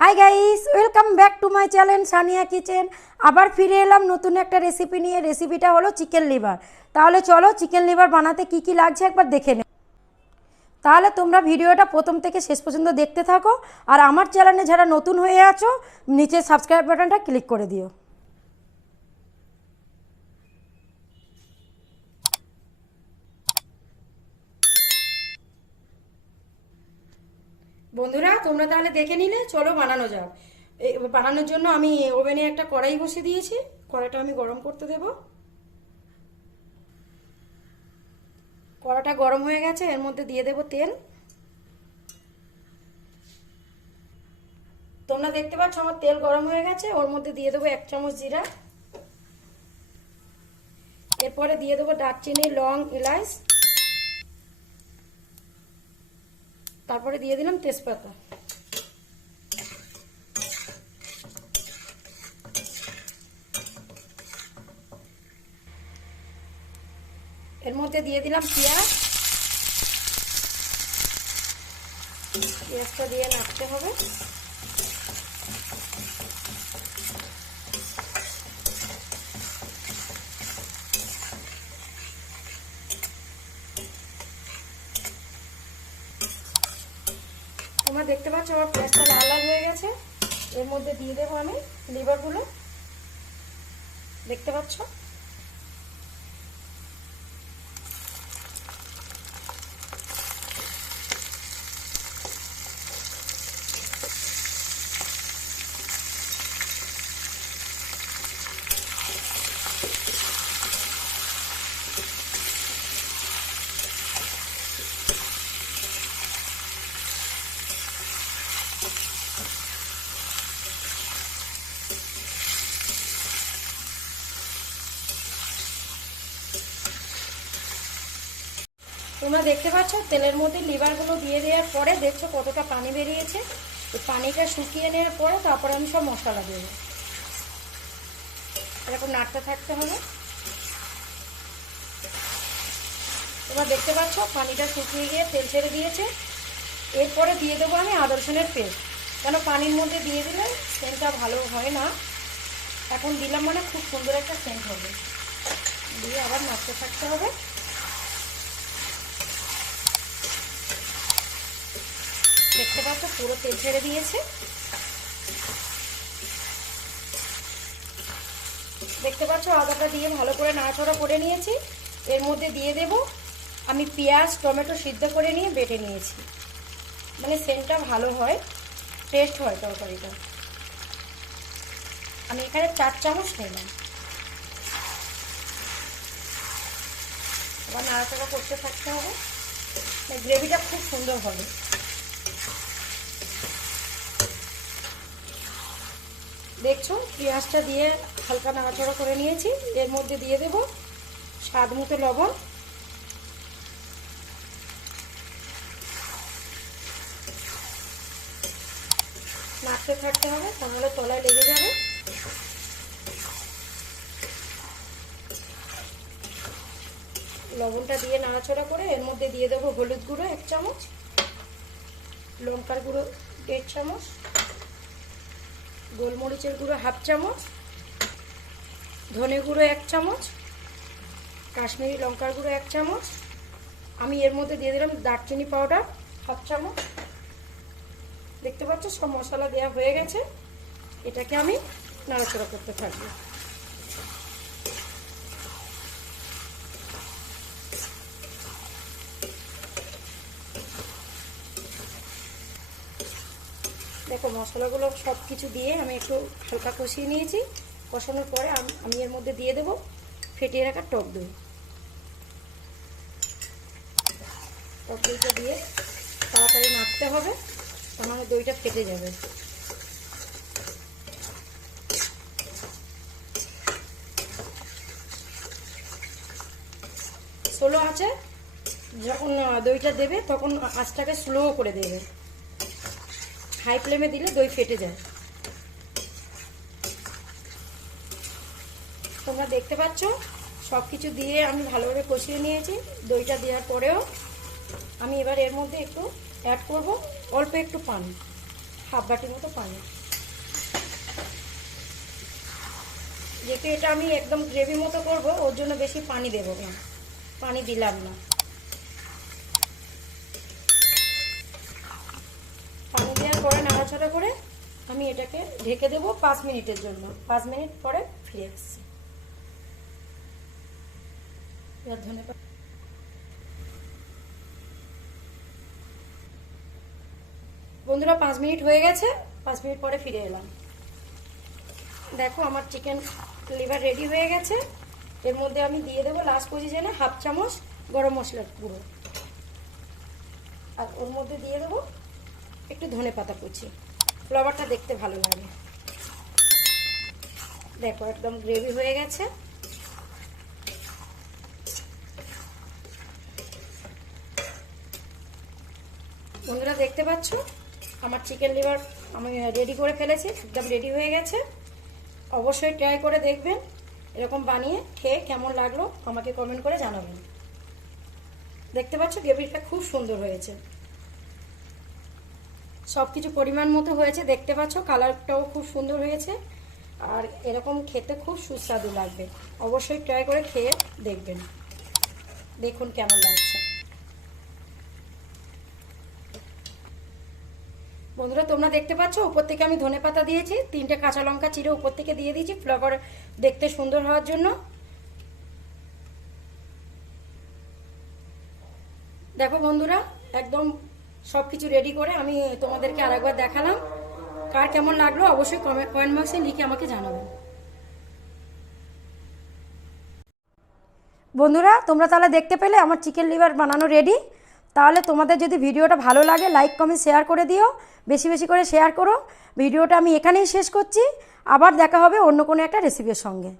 Hi guys welcome back to my channel Sania kitchen আবার ফিরে এলাম নতুন একটা রেসিপি নিয়ে। রেসিপিটা হলো চিকেন লিভার তাহলে চলো চিকেন লিভার বানাতে কি কি লাগছে একবার দেখে নে তাহলে তোমরা ভিডিওটা প্রথম থেকে শেষ পর্যন্ত দেখতে থাকো। আর আমার চ্যানেলে যারা নতুন হয়ে আছো, নিচে সাবস্ক্রাইব বাটনটা ক্লিক করে দিও। বন্ধুরা, তোমরা তাহলে দেখে নিলে, চলো বানানো এই বানানোর জন্য আমি ওভেনে একটা কড়াই বসে দিয়েছি। কড়াইটা আমি গরম করতে দেব। কড়াটা গরম হয়ে গেছে, এর মধ্যে দিয়ে দেব তেল। তোমরা দেখতে পাচ্ছ আমার তেল গরম হয়ে গেছে, ওর মধ্যে দিয়ে দেবো এক চামচ জিরা। এরপরে দিয়ে দেবো দারচিনি, লং, এলাচ। তারপরে দিয়ে দিলাম তেজপাতা। এর মধ্যে দিয়ে দিলাম পেঁয়াজ। পেঁয়াজটা দিয়ে নাড়তে হবে। তোমরা দেখতে পাচ্ছ আমার পেঁয়াজটা লাল লাল হয়ে গেছে। এর মধ্যে দিয়ে দেবো আমি লিভারগুলো দেখতে পাচ্ছ? তোমরা দেখতে পাচ্ছ, তেলের মধ্যে লিভারগুলো দিয়ে দেওয়ার পরে দেখছ কতটা পানি বেরিয়েছে। পানিটা শুকিয়ে নেওয়ার পরে তারপরে আমি সব মশলা দেবো। এরকম নাড়তে থাকতে হবে। তোমরা দেখতে পাচ্ছ, পানিটা শুকিয়ে গিয়ে তেল ছেড়ে দিয়েছে। এরপরে দিয়ে দেবো আমি আদা রসুনের পেস্ট। কেন পানির মধ্যে দিয়ে দিলে সেন্টটা ভালো হয় না? এখন দিলাম মানে খুব সুন্দর একটা সেন্ট হবে। দিয়ে আবার নাড়তে থাকতে হবে। দেখতে পাচ্ছ পুরো তেল ছেড়ে দিয়েছে। দেখতে পাচ্ছ, আদাটা দিয়ে ভালো করে নাড়াচড়া করে নিয়েছি। এর মধ্যে দিয়ে দেব, আমি পেঁয়াজ, টমেটো সিদ্ধ করে নিয়ে বেটে নিয়েছি। মানে সেন্টটা ভালো হয় টেস্ট হয় তরকারিটা। আমি এখানে চার চামচ নিলাম। আবার নাড়াচাড়া করতে থাকতে হবে। গ্রেভিটা খুব সুন্দর হবে। দেখছ, পেঁয়াজটা দিয়ে হালকা নাড়াচড়া করে নিয়েছি। এর মধ্যে দিয়ে দেব স্বাদ মতো লবণ। নাড়তে থাকতে হবে, তাহলে তলায় লেগে যাবে। লবণটা দিয়ে নাড়াচড়া করে এর মধ্যে দিয়ে দেবো হলুদ গুঁড়ো এক চামচ। লঙ্কার গুঁড়ো দেড় চামচ, গোলমরিচের গুঁড়ো হাফ চামচ, ধনে গুঁড়ো এক চামচ, কাশ্মীরি লঙ্কার গুঁড়ো এক চামচ, আমি এর মধ্যে দিয়ে দিলাম দারচিনি পাউডার হাফ চামচ। দেখতে পাচ্ছ সব মশলা দেওয়া হয়ে গেছে, এটাকে আমি নাড়াচড়া করতে থাকব। দেখো, মশলাগুলো সব কিছু দিয়ে আমি একটু হালকা কষিয়ে নিয়েছি। কষানোর পরে আমি এর মধ্যে দিয়ে দেবো, ফেটিয়ে রাখা টক দই। টক দইটা দিয়ে তাড়াতাড়ি নাড়তে হবে তাহলে দইটা ফেটে যাবে। স্লো আছে যখন দইটা দেবে, তখন আঁচটাকে স্লো করে দেবে। হাই ফ্লেমে দিলে দই ফেটে যায়। তোমরা দেখতে পাচ্ছ সব কিছু দিয়ে আমি ভালোভাবে কষিয়ে নিয়েছি। দইটা দেওয়ার পরেও আমি এবার এর মধ্যে একটু অ্যাড করব, অল্প একটু পানি, হাফ বাটি মতো পানি। যেহেতু এটা আমি একদম গ্রেভি মতো করব, ওর জন্য বেশি পানি দেবো না, পানি দিলাম না পানি দেওয়ার পরে নাড়াচাড়া করে আমি এটাকে ঢেকে দেবো পাঁচ মিনিটের জন্য। পাঁচ মিনিট পরে ফিরে আসছি। বন্ধুরা, পাঁচ মিনিট হয়ে গেছে। পাঁচ মিনিট পরে ফিরে এলাম। দেখো, আমার চিকেন লিভার রেডি হয়ে গেছে। এর মধ্যে আমি দিয়ে দেবো লাস্ট পজিশনে হাফ চামচ গরম মশলার গুঁড়ো। আর ওর মধ্যে দিয়ে দেবো একটু ধনে পাতা কুচি। ফ্লেভারটা দেখতে ভালো লাগে। দেখো, একদম গ্রেভি হয়ে গেছে। বন্ধুরা, দেখতে পাচ্ছ? আমার চিকেন লিভার আমি রেডি করে ফেলেছি, একদম রেডি হয়ে গেছে। অবশ্যই ট্রাই করে দেখবেন, এরকম বানিয়ে খেয়ে কেমন লাগল আমাকে কমেন্ট করে জানাবেন। দেখতে পাচ্ছ, গ্রেভিটা খুব সুন্দর হয়েছে। সব কিছু পরিমাণ মতো হয়েছে, দেখতে পাচ্ছ, কালারটাও খুব সুন্দর হয়েছে। আর এরকম খেতে খুব সুস্বাদু লাগবে। অবশ্যই ট্রাই করে খেয়ে দেখবেন। দেখুন কেমন লাগছে। বন্ধুরা, তোমরা দেখতে পাচ্ছ, উপর থেকে আমি ধনে পাতা দিয়েছি, তিনটে কাঁচা লঙ্কা চিড়ে উপর থেকে দিয়ে দিয়েছি ফ্লেভার দেখতে সুন্দর হওয়ার জন্য। দেখো বন্ধুরা, একদম সব কিছু রেডি করে আমি তোমাদেরকে আরেকবার দেখালাম। কার কেমন লাগল অবশ্যই কমেন্ট বক্সে লিখে আমাকে জানাবেন বন্ধুরা, তোমরা তাহলে দেখতে পেলে আমার চিকেন লিভার বানানো রেডি তাহলে তোমাদের যদি ভিডিওটা ভালো লাগে লাইক কমেন্ট শেয়ার করে দিও। বেশি বেশি করে শেয়ার করো। ভিডিওটা আমি এখানেই শেষ করছি। আবার দেখা হবে অন্য কোনো একটা রেসিপির সঙ্গে।